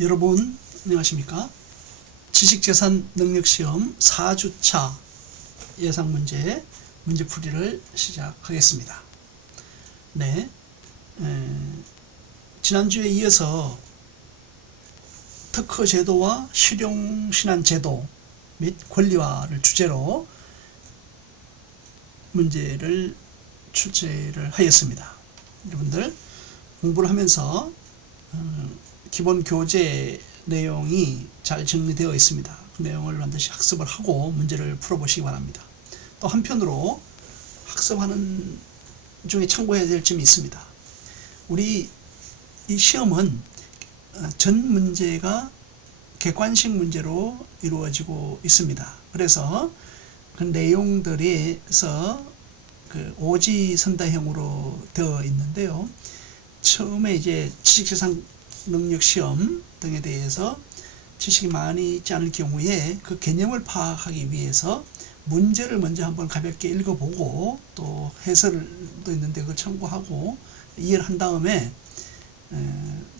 여러분 안녕하십니까? 지식재산 능력시험 4주차 예상문제 문제풀이를 시작하겠습니다. 네, 지난주에 이어서 특허제도와 실용신안제도 및 권리화를 주제로 문제를 출제를 하였습니다. 여러분들 공부를 하면서 기본 교재 내용이 잘 정리되어 있습니다. 그 내용을 반드시 학습을 하고 문제를 풀어보시기 바랍니다. 또 한편으로 학습하는 중에 참고해야 될 점이 있습니다. 우리 이 시험은 전 문제가 객관식 문제로 이루어지고 있습니다. 그래서 그 내용들에서 오지선다형으로 되어 있는데요. 처음에 이제 지식재산 능력 시험 등에 대해서 지식이 많이 있지 않을 경우에 그 개념을 파악하기 위해서 문제를 먼저 한번 가볍게 읽어보고 또 해설도 있는데 그걸 참고하고 이해를 한 다음에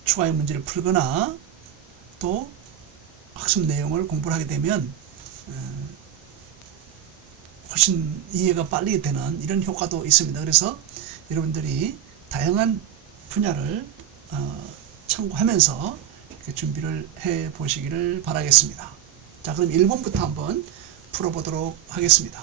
추가의 문제를 풀거나 또 학습 내용을 공부를 하게 되면 훨씬 이해가 빨리 되는 이런 효과도 있습니다. 그래서 여러분들이 다양한 분야를 참고하면서 준비를 해 보시기를 바라겠습니다. 자, 그럼 1번부터 한번 풀어보도록 하겠습니다.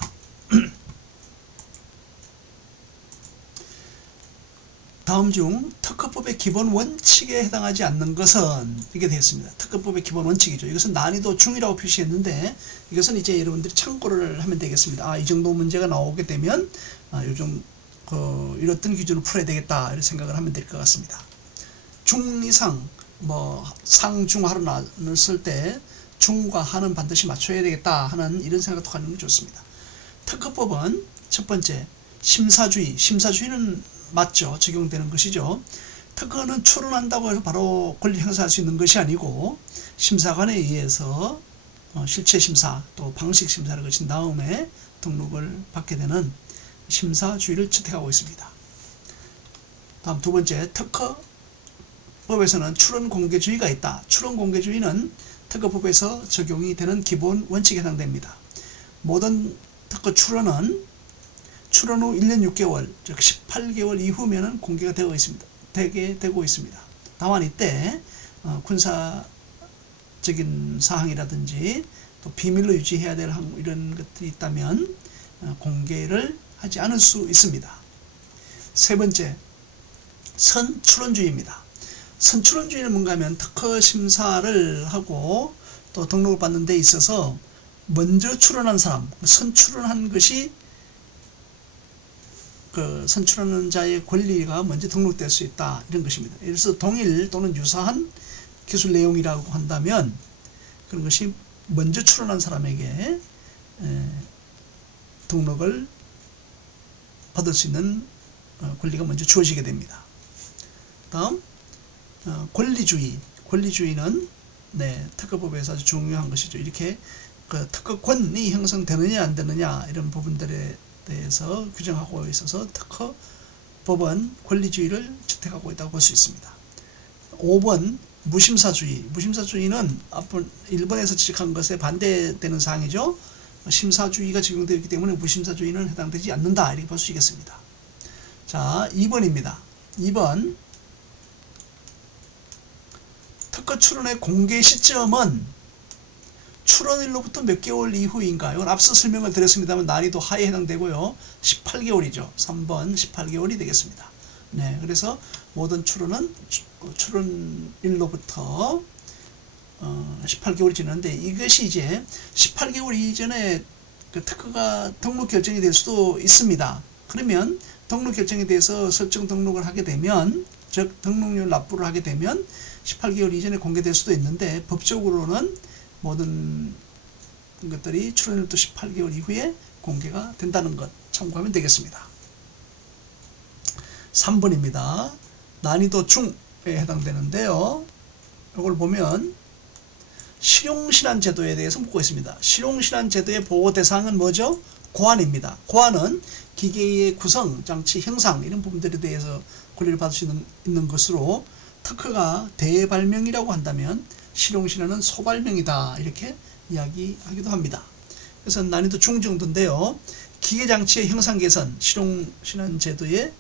다음 중 특허법의 기본 원칙에 해당하지 않는 것은 이렇게 되어 있습니다. 특허법의 기본 원칙이죠. 이것은 난이도 중이라고 표시했는데 이것은 이제 여러분들이 참고를 하면 되겠습니다. 이 정도 문제가 나오게 되면 요즘 이렇던 기준을 풀어야 되겠다 이런 생각을 하면 될 것 같습니다. 중 이상 상중하로 나눌 때 중과 하는 반드시 맞춰야 되겠다 하는 이런 생각도 가지는 게 좋습니다. 특허법은 첫 번째 심사주의는 맞죠. 적용되는 것이죠. 특허는 출원한다고 해서 바로 권리 행사할 수 있는 것이 아니고 심사관에 의해서 실체심사 또 방식심사를 거친 다음에 등록을 받게 되는 심사주의를 채택하고 있습니다. 다음 두 번째, 특허법에서는 출원공개주의가 있다. 출원공개주의는 특허법에서 적용이 되는 기본 원칙에 해당됩니다. 모든 특허 출원은 출원 후 1년 6개월, 즉 18개월 이후면은 공개가 되고 있습니다. 다만 이때 군사적인 사항이라든지 또 비밀로 유지해야 될 이런 것들이 있다면 공개를 하지 않을 수 있습니다. 세 번째, 선출원주의입니다. 선출원주의는 뭔가 하면 특허 심사를 하고 또 등록을 받는 데 있어서 먼저 출원한 사람, 선출원한 것이 선출하는 자의 권리가 먼저 등록될 수 있다 이런 것입니다. 예를 들어서 동일 또는 유사한 기술 내용이라고 한다면 그런 것이 먼저 출원한 사람에게 등록을 받을 수 있는 권리가 먼저 주어지게 됩니다. 다음 권리주의는 특허법에서 아주 중요한 것이죠. 이렇게 특허권이 형성되느냐 안 되느냐 이런 부분들에 대해서 규정하고 있어서 특허법은 권리주의를 채택하고 있다고 볼 수 있습니다. 5번 무심사주의는 앞으로 1번에서 지적한 것에 반대되는 사항이죠. 심사주의가 적용되어 있기 때문에 무심사주의는 해당되지 않는다 이렇게 볼 수 있겠습니다. 자, 2번입니다. 2번 특허 출원의 공개 시점은 출원일로부터 몇 개월 이후인가? 이건 앞서 설명을 드렸습니다만 난이도 하에 해당되고요. 18개월이죠. 3번 18개월이 되겠습니다. 네, 그래서 모든 출원은 출원일로부터 18개월이 지났는데 이것이 이제 18개월 이전에 특허가 등록 결정이 될 수도 있습니다. 그러면 등록 결정에 대해서 설정 등록을 하게 되면 즉 등록료를 납부를 하게 되면 18개월 이전에 공개될 수도 있는데 법적으로는 모든 것들이 출원일부터 18개월 이후에 공개가 된다는 것 참고하면 되겠습니다. 3번입니다. 난이도 중에 해당되는데요. 이걸 보면 실용신안제도에 대해서 묻고 있습니다. 실용신안제도의 보호 대상은 뭐죠? 고안입니다. 고안은 기계의 구성, 장치, 형상 이런 부분들에 대해서 권리를 받을 수 있는 것으로 특허가 대발명이라고 한다면 실용신안은 소발명이다 이렇게 이야기하기도 합니다. 그래서 난이도 중 정도인데요. 기계장치의 형상 개선, 실용신안 제도의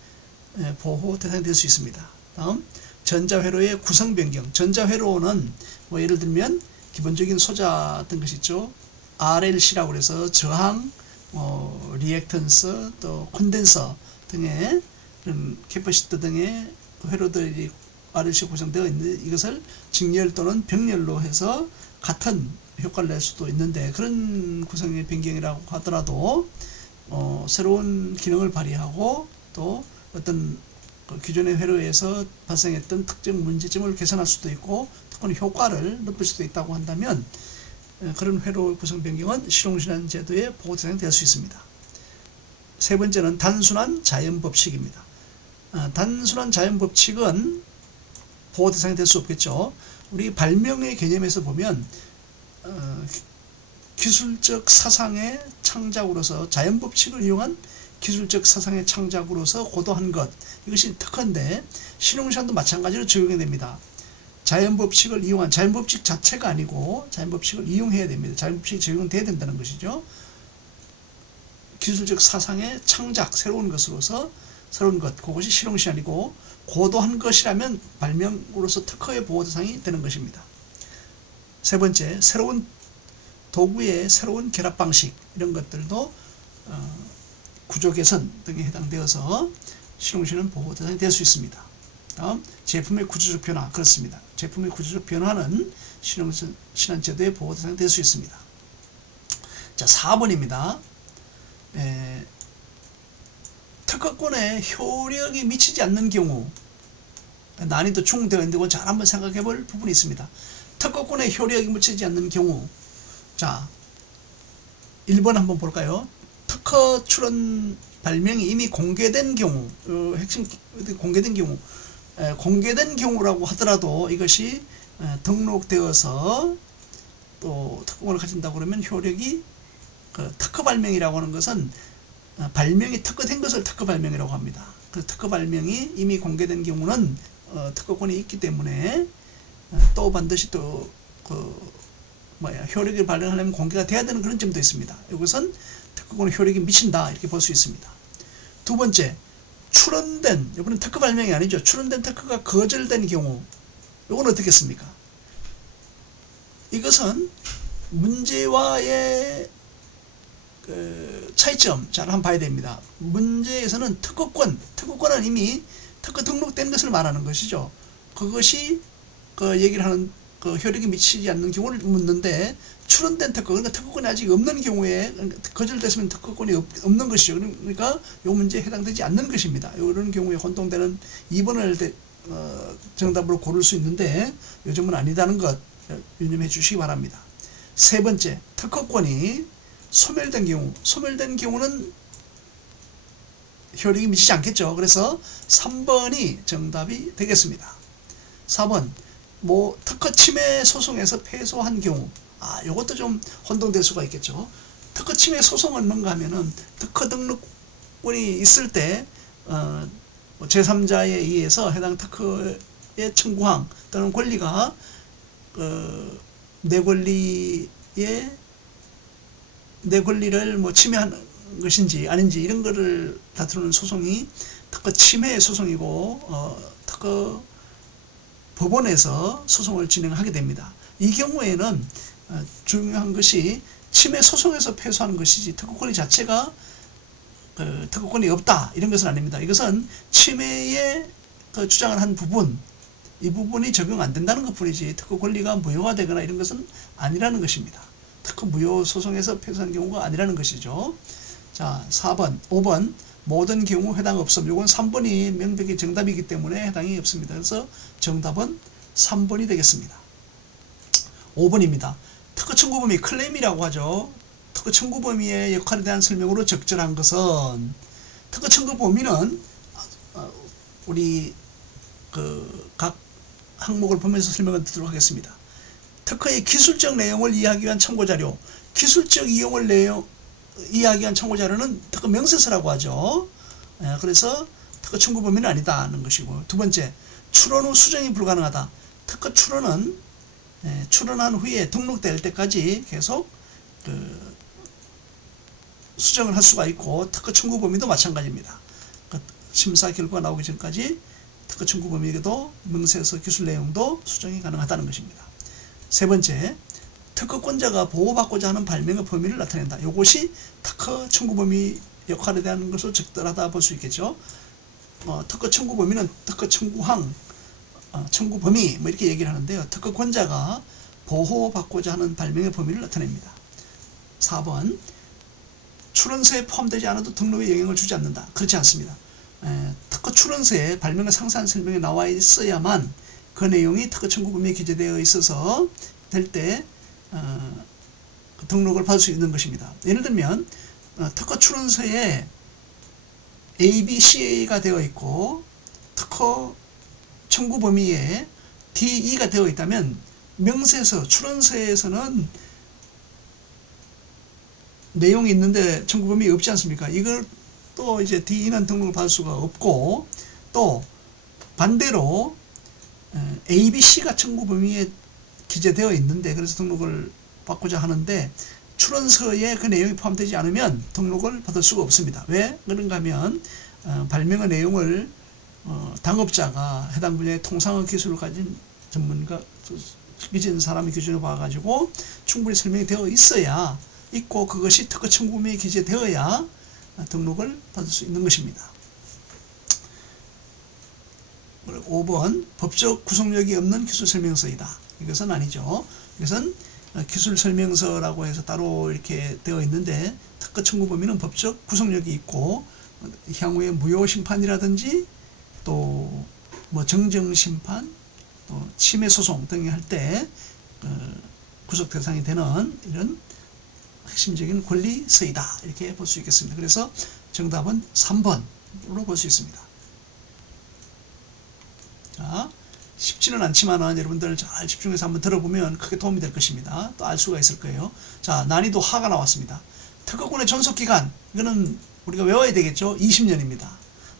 보호 대상이 될 수 있습니다. 다음 전자회로의 구성 변경. 전자회로는 뭐 예를 들면 기본적인 소자 어떤 것이 있죠. RLC라고 해서 저항, 리액턴스, 또 콘덴서 등의 이런 캐퍼시터 등의 회로들이 RLC 구성되어 있는데 이것을 직렬 또는 병렬로 해서 같은 효과를 낼 수도 있는데 그런 구성의 변경이라고 하더라도 새로운 기능을 발휘하고 또 어떤 기존의 회로에서 발생했던 특정 문제점을 개선할 수도 있고 특권 효과를 높일 수도 있다고 한다면 그런 회로 구성 변경은 실용신안 제도의 보호 대상이 될 수 있습니다. 세 번째는 단순한 자연법칙입니다. 단순한 자연법칙은 보호 대상이 될 수 없겠죠. 우리 발명의 개념에서 보면 기술적 사상의 창작으로서 자연법칙을 이용한 기술적 사상의 창작으로서 고도한 것, 이것이 특허인데 실용시간도 마찬가지로 적용이 됩니다. 자연법칙을 이용한, 자연법칙 자체가 아니고 자연법칙을 이용해야 됩니다. 자연법칙이 적용돼야 된다는 것이죠. 기술적 사상의 창작, 새로운 것으로서 새로운 것, 그것이 실용시간이고 고도한 것이라면 발명으로서 특허의 보호 대상이 되는 것입니다. 세 번째, 새로운 도구의 새로운 결합 방식, 이런 것들도 구조 개선 등에 해당되어서 실용시는 보호 대상이 될 수 있습니다. 다음, 제품의 구조적 변화. 그렇습니다. 제품의 구조적 변화는 실용신안 제도의 보호 대상이 될 수 있습니다. 자, 4번입니다. 특허권에 효력이 미치지 않는 경우, 난이도 중되어 있는데 잘 한번 생각해 볼 부분이 있습니다. 특허권에 효력이 미치지 않는 경우, 자, 1번 한번 볼까요? 특허 출원 발명이 이미 공개된 경우, 핵심 공개된 경우, 공개된 경우라고 하더라도 이것이 등록되어서 또 특허권을 가진다고 그러면 효력이, 특허 발명이라고 하는 것은 발명이 특허된 것을 특허 발명이라고 합니다. 그 특허 발명이 이미 공개된 경우는 특허권이 있기 때문에 또 반드시 또 효력을 발휘하려면 공개가 돼야 되는 그런 점도 있습니다. 이것은 특허권의 효력이 미친다 이렇게 볼 수 있습니다. 두 번째, 출원된, 이번엔 특허 발명이 아니죠. 출원된 특허가 거절된 경우, 이건 어떻겠습니까? 이것은 문제와의 차이점 잘 한번 봐야 됩니다. 문제에서는 특허권은 이미 특허 등록된 것을 말하는 것이죠. 그것이 얘기를 하는 효력이 미치지 않는 경우를 묻는데, 출원된 특허, 그러니까 특허권이 아직 없는 경우에 거절됐으면 특허권이 없는 것이죠. 그러니까 이 문제에 해당되지 않는 것입니다. 이런 경우에 혼동되는 2번을 정답으로 고를 수 있는데 요즘은 아니다는 것 유념해 주시기 바랍니다. 세 번째, 특허권이 소멸된 경우, 소멸된 경우는 효력이 미치지 않겠죠. 그래서 3번이 정답이 되겠습니다. 4번, 특허 침해 소송에서 패소한 경우, 이것도 좀 혼동될 수가 있겠죠. 특허 침해 소송은 뭔가 하면은 특허 등록권이 있을 때 제3자에 의해서 해당 특허의 청구항 또는 권리가 내 권리를 침해한 것인지 아닌지 이런 거를 다투는 소송이 특허 침해 소송이고 특허 법원에서 소송을 진행하게 됩니다. 이 경우에는 중요한 것이 침해 소송에서 패소하는 것이지 특허권이 자체가 특허권이 없다 이런 것은 아닙니다. 이것은 침해에 주장을 한 부분, 이 부분이 적용 안 된다는 것 뿐이지 특허 권리가 무효가 되거나 이런 것은 아니라는 것입니다. 특허 무효 소송에서 패소한 경우가 아니라는 것이죠. 자, 4번, 5번 모든 경우 해당 없음. 이건 3번이 명백히 정답이기 때문에 해당이 없습니다. 그래서 정답은 3번이 되겠습니다. 5번입니다. 특허 청구 범위, 클레임이라고 하죠. 특허 청구 범위의 역할에 대한 설명으로 적절한 것은, 특허 청구 범위는 우리 각 항목을 보면서 설명을 드리도록 하겠습니다. 특허의 기술적 내용을 이해하기 위한 참고자료, 기술적 이용을 이해하기 위한 참고자료는 특허 명세서라고 하죠. 그래서 특허 청구 범위는 아니다는 것이고, 두 번째, 출원 후 수정이 불가능하다. 특허 출원은 출원한 후에 등록될 때까지 계속 수정을 할 수가 있고, 특허 청구 범위도 마찬가지입니다. 심사 결과가 나오기 전까지 특허 청구 범위도 명세서 기술 내용도 수정이 가능하다는 것입니다. 세 번째, 특허권자가 보호받고자 하는 발명의 범위를 나타낸다. 이것이 특허 청구 범위 역할에 대한 것을 적절하다 볼 수 있겠죠. 특허 청구 범위는 특허 청구항, 청구 범위 뭐 이렇게 얘기를 하는데요. 특허권자가 보호받고자 하는 발명의 범위를 나타냅니다. 4번, 출원서에 포함되지 않아도 등록에 영향을 주지 않는다. 그렇지 않습니다. 특허 출원서에 발명의 상세한 설명이 나와 있어야만 그 내용이 특허 청구 범위에 기재되어 있어서 될 때 등록을 받을 수 있는 것입니다. 예를 들면 특허 출원서에 A, B, C가 되어 있고 특허 청구 범위에 D, E가 되어 있다면 명세서, 출원서에서는 내용이 있는데 청구 범위 없지 않습니까? 이걸 또 이제 D, E는 등록을 받을 수가 없고, 또 반대로 A, B, C가 청구 범위에 기재되어 있는데 그래서 등록을 받고자 하는데 출원서에 그 내용이 포함되지 않으면 등록을 받을 수가 없습니다. 왜 그런가 하면 발명의 내용을 당업자가 해당 분야의 통상의 기술을 가진 전문가, 기진 사람이 기준을 봐가지고 충분히 설명이 되어 있어야 있고, 그것이 특허 청구 범위에 기재되어야 등록을 받을 수 있는 것입니다. 5번, 법적 구속력이 없는 기술설명서이다. 이것은 아니죠. 이것은 기술설명서라고 해서 따로 이렇게 되어 있는데 특허 청구 범위는 법적 구속력이 있고, 향후에 무효심판이라든지 또 뭐 정정심판, 또 침해소송 등이 할 때 구속 대상이 되는 이런 핵심적인 권리서이다. 이렇게 볼 수 있겠습니다. 그래서 정답은 3번으로 볼 수 있습니다. 자, 쉽지는 않지만은 여러분들 잘 집중해서 한번 들어보면 크게 도움이 될 것입니다. 또 알 수가 있을 거예요. 자, 난이도 하가 나왔습니다. 특허권의 존속기간, 이거는 우리가 외워야 되겠죠. 20년입니다.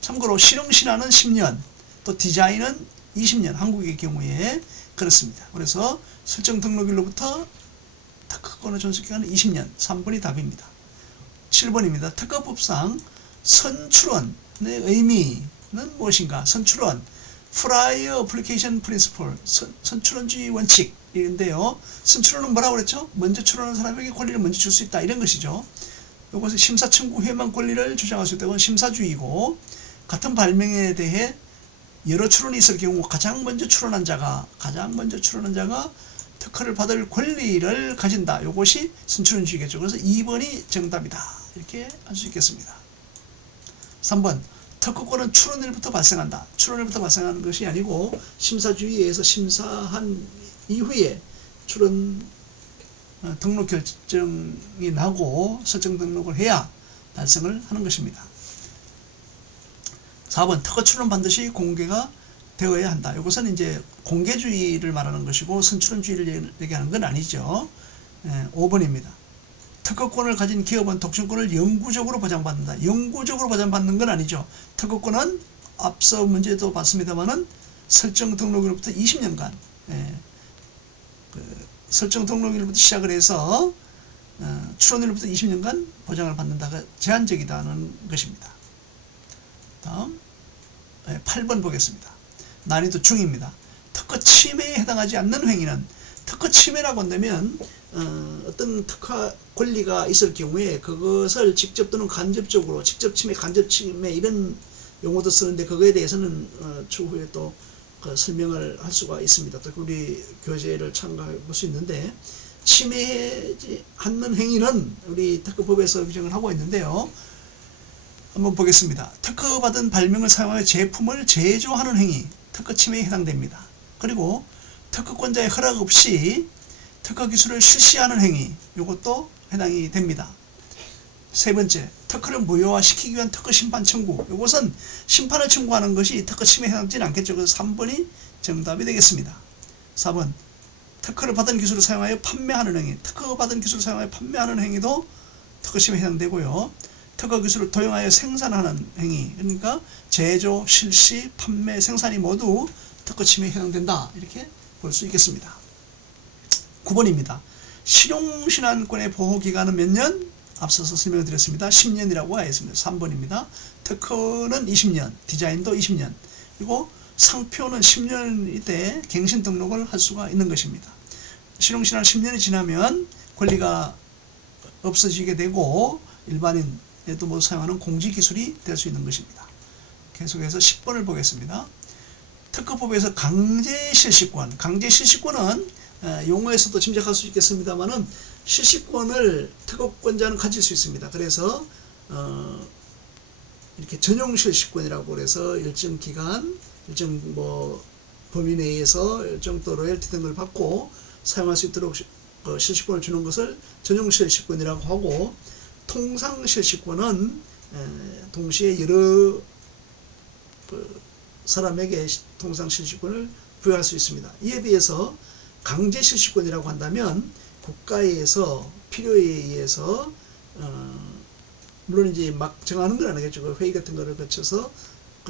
참고로 실용신화는 10년, 또 디자인은 20년, 한국의 경우에 그렇습니다. 그래서 설정 등록일로부터 특허권의 존속기간은 20년, 3번이 답입니다. 7번입니다. 특허법상 선출원의 의미는 무엇인가? 선출원, Prior Application Principle, 선출원주의 원칙인데요. 선출원은 뭐라고 그랬죠? 먼저 출원한 사람에게 권리를 먼저 줄 수 있다, 이런 것이죠. 이것은 심사 청구 후에만 권리를 주장할 수 있다고 하는 심사주의고, 같은 발명에 대해 여러 출원이 있을 경우 가장 먼저 출원한 자가 특허를 받을 권리를 가진다. 이것이 선출원주의겠죠. 그래서 2번이 정답이다. 이렇게 할 수 있겠습니다. 3번, 특허권은 출원일부터 발생한다. 출원일부터 발생하는 것이 아니고 심사주의에서 심사한 이후에 출원 등록 결정이 나고 설정 등록을 해야 발생을 하는 것입니다. 4번, 특허 출원 반드시 공개가 되어야 한다. 이것은 이제 공개주의를 말하는 것이고 선출원주의를 얘기하는 건 아니죠. 5번입니다. 특허권을 가진 기업은 독점권을 영구적으로 보장받는다. 영구적으로 보장받는 건 아니죠. 특허권은 앞서 문제도 봤습니다만은 설정 등록일부터 20년간, 설정 등록일부터 시작을 해서 출원일부터 20년간 보장을 받는다가 제한적이다는 것입니다. 다음 8번 보겠습니다. 난이도 중입니다. 특허 침해에 해당하지 않는 행위는, 특허 침해라고 한다면 어떤 특허 권리가 있을 경우에 그것을 직접 또는 간접적으로, 직접 침해, 간접 침해 이런 용어도 쓰는데 그거에 대해서는 추후에 또 설명을 할 수가 있습니다. 또 우리 교재를 참고해 볼 수 있는데, 침해하지 않는 행위는 우리 특허법에서 규정을 하고 있는데요. 한번 보겠습니다. 특허받은 발명을 사용하여 제품을 제조하는 행위, 특허 침해에 해당됩니다. 그리고 특허권자의 허락 없이 특허 기술을 실시하는 행위, 이것도 해당이 됩니다. 세 번째, 특허를 무효화시키기 위한 특허 심판 청구, 이것은 심판을 청구하는 것이 특허 침해에 해당되지는 않겠죠. 그래서 3번이 정답이 되겠습니다. 4번, 특허를 받은 기술을 사용하여 판매하는 행위, 특허받은 기술을 사용하여 판매하는 행위도 특허 침해에 해당되고요. 특허 기술을 도용하여 생산하는 행위, 그러니까 제조, 실시, 판매, 생산이 모두 특허 침해에 해당된다. 이렇게 볼 수 있겠습니다. 9번입니다. 실용신안권의 보호기간은 몇 년? 앞서서 설명을 드렸습니다. 10년이라고 하였습니다. 3번입니다. 특허는 20년, 디자인도 20년, 그리고 상표는 10년이 때 갱신 등록을 할 수가 있는 것입니다. 실용신안 10년이 지나면 권리가 없어지게 되고 일반인에도 모두 사용하는 공지기술이 될 수 있는 것입니다. 계속해서 10번을 보겠습니다. 특허법에서 강제실시권. 강제실시권은 용어에서도 짐작할 수 있겠습니다만은 실시권을 특허권자는 가질 수 있습니다. 그래서 이렇게 전용실시권이라고 그래서 일정 기간, 일정 범위 내에서 일정 또 로열티 등을 받고 사용할 수 있도록 실시권을 주는 것을 전용실시권이라고 하고, 통상실시권은 동시에 여러 사람에게 통상실시권을 부여할 수 있습니다. 이에 비해서 강제실시권이라고 한다면 국가에서 필요에 의해서 물론 이제 막 정하는 건 아니겠죠. 회의 같은 거를 거쳐서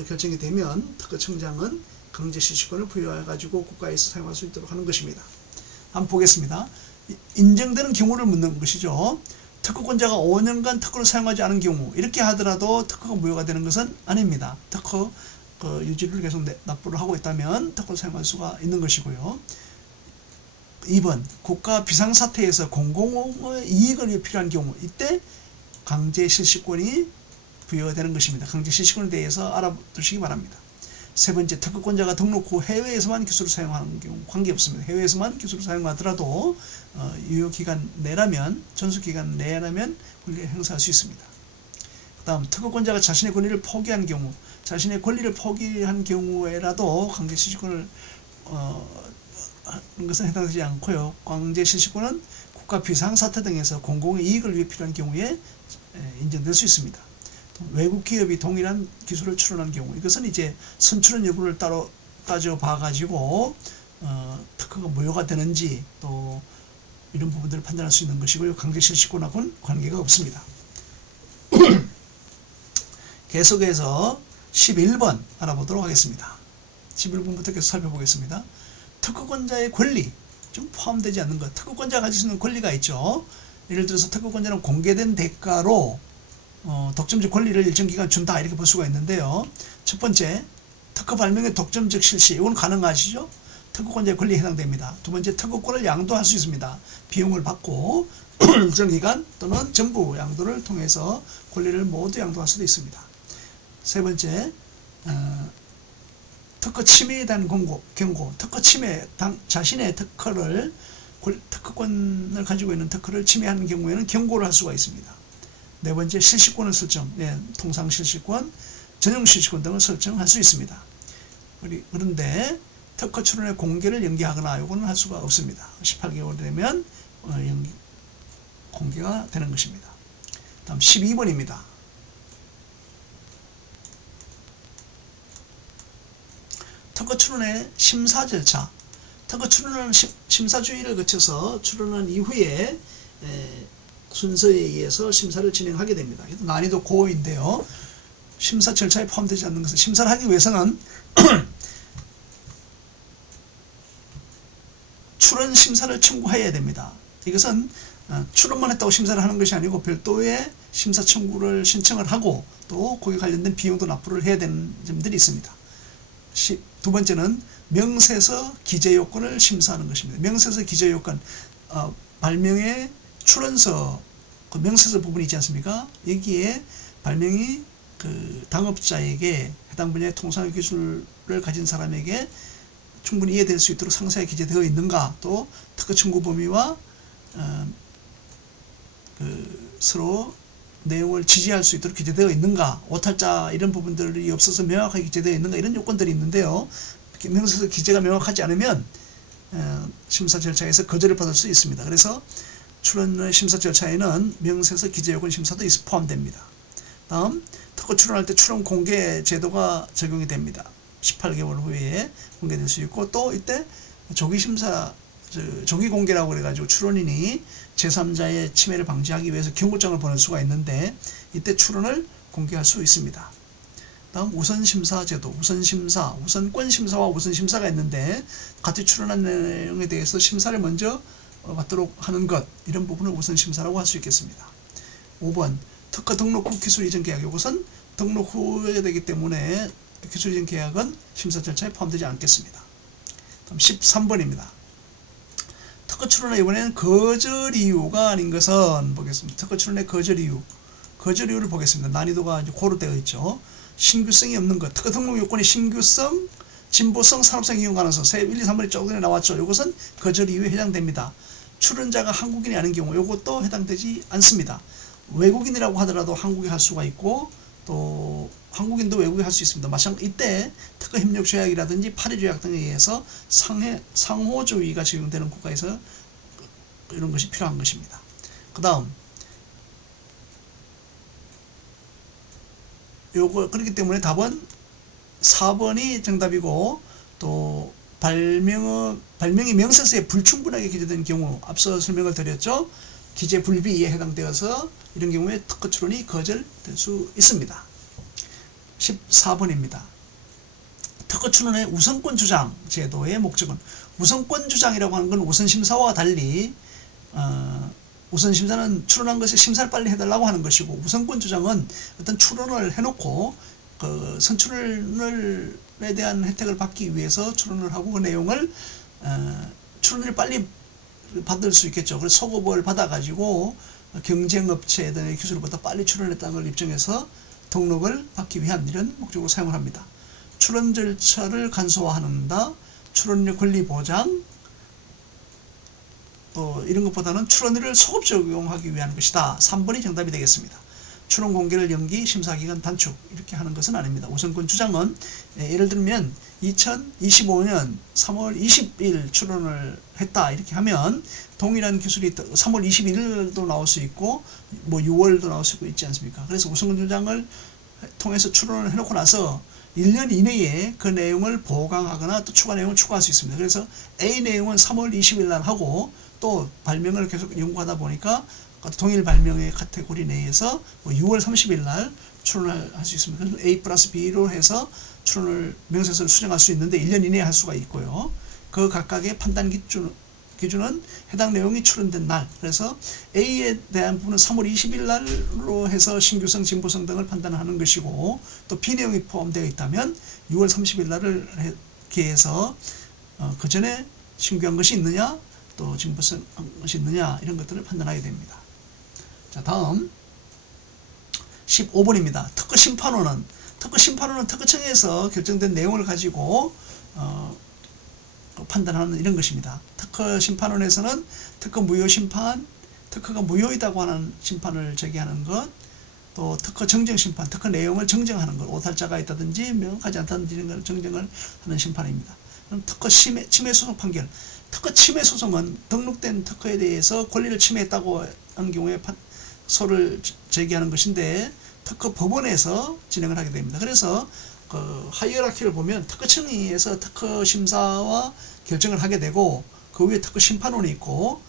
결정이 되면 특허청장은 강제실시권을 부여해 가지고 국가에서 사용할 수 있도록 하는 것입니다. 한번 보겠습니다. 인정되는 경우를 묻는 것이죠. 특허권자가 5년간 특허를 사용하지 않은 경우, 이렇게 하더라도 특허가 무효가 되는 것은 아닙니다. 특허 유지를 계속 납부를 하고 있다면 특허를 사용할 수가 있는 것이고요. 2번, 국가 비상사태에서 공공의 이익을 위해 필요한 경우, 이때 강제실시권이 부여가 되는 것입니다. 강제실시권에 대해서 알아두시기 바랍니다. 세 번째, 특허권자가 등록 후 해외에서만 기술을 사용하는 경우 관계없습니다. 해외에서만 기술을 사용하더라도 유효기간 내라면, 전수기간 내라면 권리를 행사할 수 있습니다. 그 다음, 특허권자가 자신의 권리를 포기한 경우, 자신의 권리를 포기한 경우에라도 강제실시권을 하는 것은 해당되지 않고요. 강제실시권은 국가 비상사태 등에서 공공의 이익을 위해 필요한 경우에 인정될 수 있습니다. 외국 기업이 동일한 기술을 출원한 경우, 이것은 이제 선출원 여부를 따로 따져봐 가지고 특허가 무효가 되는지 또 이런 부분들을 판단할 수 있는 것이고요. 강제실시권하고는 관계가 없습니다. 계속해서 11번 알아보도록 하겠습니다. 11번부터 계속 살펴보겠습니다. 특허권자의 권리 좀 포함되지 않는 것. 특허권자가 가질 수 있는 권리가 있죠. 예를 들어서 특허권자는 공개된 대가로 독점적 권리를 일정 기간 준다, 이렇게 볼 수가 있는데요. 첫 번째, 특허 발명의 독점적 실시, 이건 가능하시죠? 특허권자의 권리에 해당됩니다. 두 번째, 특허권을 양도할 수 있습니다. 비용을 받고 일정 기간 또는 전부 양도를 통해서 권리를 모두 양도할 수도 있습니다. 세 번째, 특허 침해에 대한 경고, 특허 침해, 자신의 특허권을 가지고 있는 특허를 침해하는 경우에는 경고를 할 수가 있습니다. 네 번째, 실시권을 설정, 통상실시권, 전용실시권 등을 설정할 수 있습니다. 그런데 특허 출원의 공개를 연기하거나 요거는 할 수가 없습니다. 18개월 되면 공개가 되는 것입니다. 다음 12번입니다. 특허 출원의 심사 절차. 특허 출원은 심사주의를 거쳐서 출원한 이후에 순서에 의해서 심사를 진행하게 됩니다. 난이도 고인데요. 심사 절차에 포함되지 않는 것은, 심사를 하기 위해서는 출원 심사를 청구해야 됩니다. 이것은 출원만 했다고 심사를 하는 것이 아니고 별도의 심사 청구를 신청을 하고 또 거기에 관련된 비용도 납부를 해야 되는 점들이 있습니다. 두 번째는 명세서 기재 요건을 심사하는 것입니다. 명세서 기재 요건, 발명의 출원서, 그 명세서 부분이 있지 않습니까? 여기에 발명이 그 당업자에게, 해당 분야의 통상의 기술을 가진 사람에게 충분히 이해될 수 있도록 상세하게 기재되어 있는가, 또 특허 청구 범위와 서로 내용을 지지할 수 있도록 기재되어 있는가, 오탈자 이런 부분들이 없어서 명확하게 기재되어 있는가, 이런 요건들이 있는데요. 명세서 기재가 명확하지 않으면 심사 절차에서 거절을 받을 수 있습니다. 그래서 출원의 심사 절차에는 명세서 기재 요건 심사도 포함됩니다. 다음, 특허 출원할 때 출원 공개 제도가 적용이 됩니다. 18개월 후에 공개될 수 있고, 또 이때 조기심사, 조기공개라고 그래가지고 출원인이 제3자의 침해를 방지하기 위해서 경고장을 보낼 수가 있는데, 이때 출원을 공개할 수 있습니다. 다음, 우선심사 제도, 우선심사, 우선권 심사와 우선심사가 있는데, 같이 출원한 내용에 대해서 심사를 먼저 받도록 하는 것, 이런 부분을 우선 심사라고 할 수 있겠습니다. 5번 특허 등록 후 기술 이전 계약. 이것은 등록 후에 되기 때문에 기술 이전 계약은 심사 절차에 포함되지 않겠습니다. 다음 13번입니다. 특허 출원의 이번에는 거절 이유가 아닌 것은 보겠습니다. 특허 출원의 거절 이유를 보겠습니다. 난이도가 이제 고로 되어 있죠. 신규성이 없는 것. 특허 등록 요건이 신규성, 진보성, 산업성 이용 가능성. 1, 2, 3번이 조금 전에 나왔죠. 이것은 거절 이유에 해당됩니다. 출원자가 한국인이 아닌 경우 이것도 해당되지 않습니다. 외국인이라고 하더라도 한국에 할 수가 있고 또 한국인도 외국에 할 수 있습니다. 마찬가지로 이때 특허 협력 조약이라든지 파리 조약 등에 의해서 상호주의가 적용되는 국가에서 이런 것이 필요한 것입니다. 그 다음 그렇기 때문에 답은 4번이 정답이고, 또 발명이 명세서에 불충분하게 기재된 경우, 앞서 설명을 드렸죠. 기재 불비에 해당되어서 이런 경우에 특허 출원이 거절될 수 있습니다. 14번입니다. 특허 출원의 우선권 주장 제도의 목적은, 우선권 주장이라고 하는 건 우선심사와 달리 우선심사는 출원한 것에 심사를 빨리 해달라고 하는 것이고, 우선권 주장은 어떤 출원을 해놓고 그 선출에 대한 혜택을 받기 위해서 출원을 하고 그 내용을 출원을 빨리 받을 수 있겠죠. 그래서 소급을 받아가지고 경쟁업체 등의 기술보다 빨리 출원했다는 걸 입증해서 등록을 받기 위한 이런 목적으로 사용을 합니다. 출원 절차를 간소화한다. 출원료 권리 보장, 또 이런 것보다는 출원료를 소급 적용하기 위한 것이다. 3번이 정답이 되겠습니다. 출원 공개를 연기, 심사기간 단축 이렇게 하는 것은 아닙니다. 우선권 주장은 예를 들면 2025년 3월 20일 출원을 했다 이렇게 하면 동일한 기술이 3월 21일도 나올 수 있고 뭐 6월도 나올 수 있지 않습니까? 그래서 우선권 주장을 통해서 출원을 해놓고 나서 1년 이내에 그 내용을 보강하거나 또 추가 내용을 추가할 수 있습니다. 그래서 A 내용은 3월 20일 날 하고 또 발명을 계속 연구하다 보니까 동일 발명의 카테고리 내에서 6월 30일 날 출원을 할 수 있습니다. 그래서 A 플러스 B로 해서 출원을 명세서를 수정할 수 있는데 1년 이내에 할 수가 있고요. 그 각각의 판단 기준은 해당 내용이 출원된 날, 그래서 A에 대한 부분은 3월 20일 날로 해서 신규성, 진보성 등을 판단하는 것이고, 또 B 내용이 포함되어 있다면 6월 30일 날을 기해서 그 전에 신규한 것이 있느냐 또 진보성 것이 있느냐 이런 것들을 판단하게 됩니다. 자, 다음 15번입니다. 특허심판원은 특허청에서 결정된 내용을 가지고 판단하는 이런 것입니다. 특허심판원에서는 특허 무효심판, 특허가 무효이다고 하는 심판을 제기하는 것, 또 특허 정정심판, 특허 내용을 정정하는 것, 오탈자가 있다든지 명확하지 않다든지 이런 걸 정정을 하는 심판입니다. 그럼 특허 침해소송 판결, 특허 침해소송은 등록된 특허에 대해서 권리를 침해했다고 하는 경우에 소를 제기하는 것인데 특허 법원에서 진행을 하게 됩니다. 그래서 그 하이어라키를 보면 특허청에서 특허 심사와 결정을 하게 되고 그 위에 특허 심판원이 있고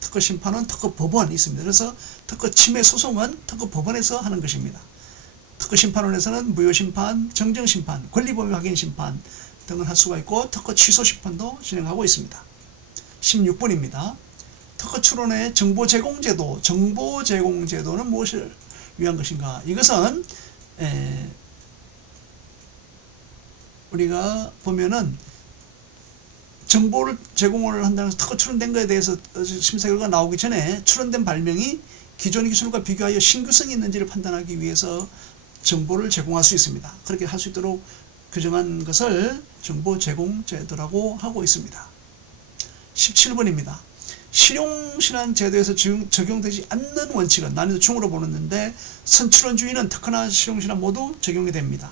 특허 심판원, 특허 법원이 있습니다. 그래서 특허 침해 소송은 특허 법원에서 하는 것입니다. 특허 심판원에서는 무효 심판, 정정 심판, 권리범위 확인 심판 등을 할 수가 있고 특허 취소 심판도 진행하고 있습니다. 16번입니다. 특허 출원의 정보 제공 제도, 정보 제공 제도는 무엇을 위한 것인가? 이것은 우리가 보면은 정보를 제공을 한다는 특허 출원된 것에 대해서 심사 결과가 나오기 전에 출원된 발명이 기존 기술과 비교하여 신규성이 있는지를 판단하기 위해서 정보를 제공할 수 있습니다. 그렇게 할 수 있도록 규정한 것을 정보 제공 제도라고 하고 있습니다. 17번입니다. 실용신안 제도에서 적용되지 않는 원칙은, 난이도 중으로 보는데 선출원주의는 특허나 실용신안 모두 적용이 됩니다.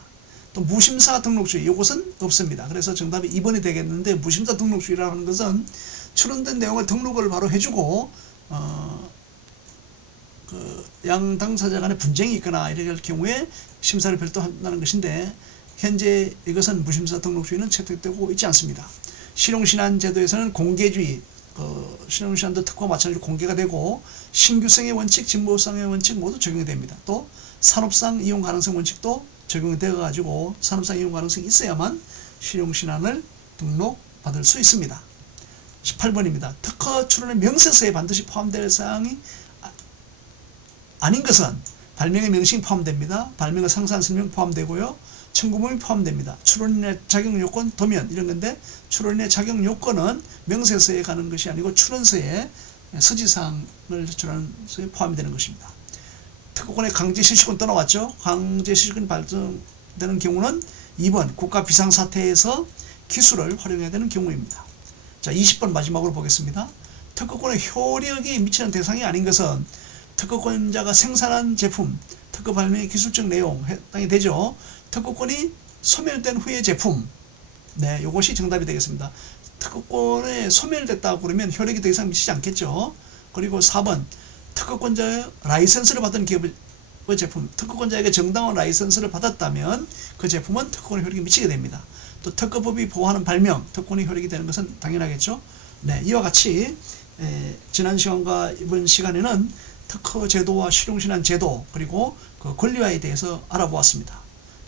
또 무심사 등록주의, 이것은 없습니다. 그래서 정답이 2번이 되겠는데, 무심사 등록주의라고 하는 것은 출원된 내용을 등록을 바로 해주고 양 당사자 간에 분쟁이 있거나 이럴 경우에 심사를 별도 한다는 것인데, 현재 이것은 무심사 등록주의는 채택되고 있지 않습니다. 실용신안 제도에서는 공개주의, 실용신안도 특허와 마찬가지로 공개가 되고 신규성의 원칙, 진보성의 원칙 모두 적용이 됩니다. 또 산업상 이용 가능성 원칙도 적용이 되어 가지고 산업상 이용 가능성이 있어야만 실용신안을 등록받을 수 있습니다. 18번입니다. 특허 출원의 명세서에 반드시 포함될 사항이 아닌 것은 발명의 명칭이 포함됩니다. 발명의 상세한 설명 포함되고요. 청구범위 포함됩니다. 출원인의 자격 요건, 도면 이런 건데 출원인의 자격 요건은 명세서에 가는 것이 아니고 출원서에 서지사항을 제출하는 것에 포함이 되는 것입니다. 특허권의 강제 실시권 떠나왔죠. 강제 실시권이 발생되는 경우는 2번 국가 비상사태에서 기술을 활용해야 되는 경우입니다. 자, 20번 마지막으로 보겠습니다. 특허권의 효력이 미치는 대상이 아닌 것은 특허권자가 생산한 제품, 특허 발명의 기술적 내용 해당이 되죠. 특허권이 소멸된 후의 제품, 네, 이것이 정답이 되겠습니다. 특허권에 소멸됐다고 그러면 효력이 더 이상 미치지 않겠죠. 그리고 4번 특허권자의 라이선스를 받은 기업의 제품, 특허권자에게 정당한 라이선스를 받았다면 그 제품은 특허권의 효력이 미치게 됩니다. 또 특허법이 보호하는 발명, 특허권의 효력이 되는 것은 당연하겠죠. 네, 이와 같이 지난 시간과 이번 시간에는 특허 제도와 실용신안 제도 그리고 그 권리화에 대해서 알아보았습니다.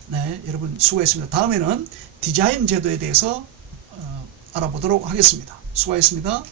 네, 여러분 수고했습니다. 다음에는 디자인 제도에 대해서 알아보도록 하겠습니다. 수고하셨습니다.